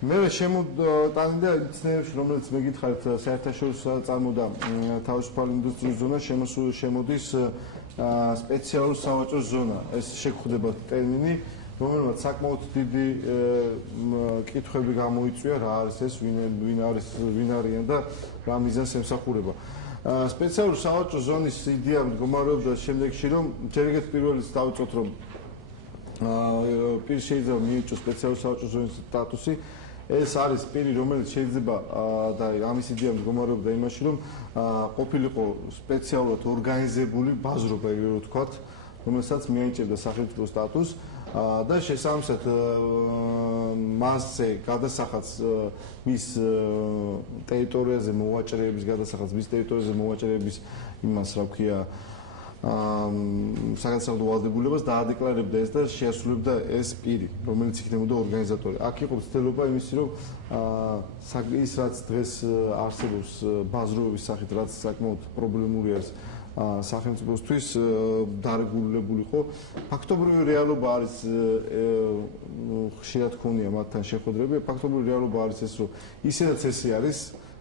მე შემოტანილი ცნებებში, რომელიც მეკითხარით, საერთაშორისო წარმოდა თავისუფალი ინდუსტრიის ზონა, შემოდის სპეციალური სავაჭრო ზონა. ეს შეგხვდება ტერმინი, რომელმაც საკმაოდ დიდი კითხვები გამოიწვია, რა არის ეს, ვინ არიან და რა მიზანს ემსახურება. სპეციალური სავაჭრო ზონის იდეა მდგომარეობდა შემდეგში, რომ ჯერ ეგეთ პირველი დავიწყოთ, რომ პირს შეიძლება მიეჭოს სპეციალური სავაჭრო ზონის სტატუსი. ეს არის პირი, რომელიც შეიძლება და ამის იდეა მდგომარეობდა იმაში, რომ ყოფილიყო სპეციალურად ორგანიზებული ბაზრობა, ეგრე რომ ვთქვათ, რომელსაც მიენიჭებდა სახელმწიფო სტატუსს და შესაბამისად მასზე გადასახადს მის ტერიტორიაზე მოვაჭრეების გადასახადს მის ტერიტორიაზე მოვაჭრეების იმას რა ვქია საგანძღობ ვალდებულებას დაადეკლარებდა ეს და შეასრულებდა ეს პირი, რომელიც იქნებოდა ორგანიზატორი. აქ იყო ცდილობა იმისი, რომ ის რაც დღეს არსებობს ბაზრობების სახით, რაც საკმაოდ პრობლემური არის სახელმწიფოსთვის დარეგულირებულიყო. ფაქტობრივი რეალობა არის ხშირად ქონია მათთან შეხვედრები. ფაქტობრივი რეალობა არის ეს, რომ ისედაც ესე არის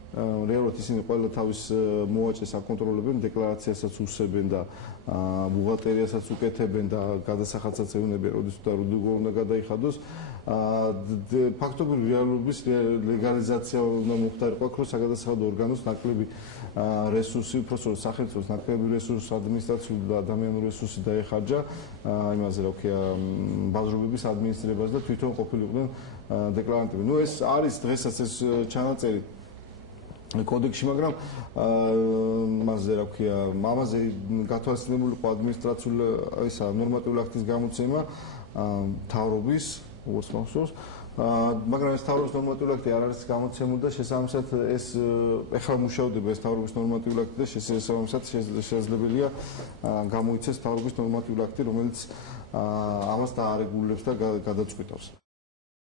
რეალურად ისინი ყველა თავის მოვაჭრეს აკონტროლებენ, დეკლარაციასაც უსებენ და ბუღალტერიასაც უკეთებენ და გადასახადსაც ეუბნებიან, როდის და როგორ უნდა გადაიხადოს. ფაქტობრივი რეალობის ლეგალიზაცია უნდა მოხდარიყო, რომ საგადასახადო ორგანოს ნაკლები რესურსი, უпростоრო სახელმწიფოს ნაკლები რესურსი, ადმინისტრაციული და ადამიანური რესურსი დაეხარჯა იმაზე, რა ვქია, ბაზრობების ადმინისტრირებას და თვითონ ყოფილიყვნენ დეკლარანტები. ნუ ეს არის დღესაც ეს ჩანაწერი კოდექსში, მაგრამ მასზე რა ვქია, ამაზე გათვალისწინებული იყო ადმინისტრაციული ისა ნორმატიული აქტის გამოცემა მთავრობის, როგორც მახსოვს, მაგრამ ეს მთავრობის ნორმატიული აქტი არ არის გამოცემული და შესაბამისად ეს ეხლა მუშაობდება ეს მთავრობის ნორმატიული აქტი და შესაბამისად შესაძლებელია გამოიცეს მთავრობის ნორმატიული აქტი, რომელიც ამას დაარეგულირებს და გადაწყვეტავს.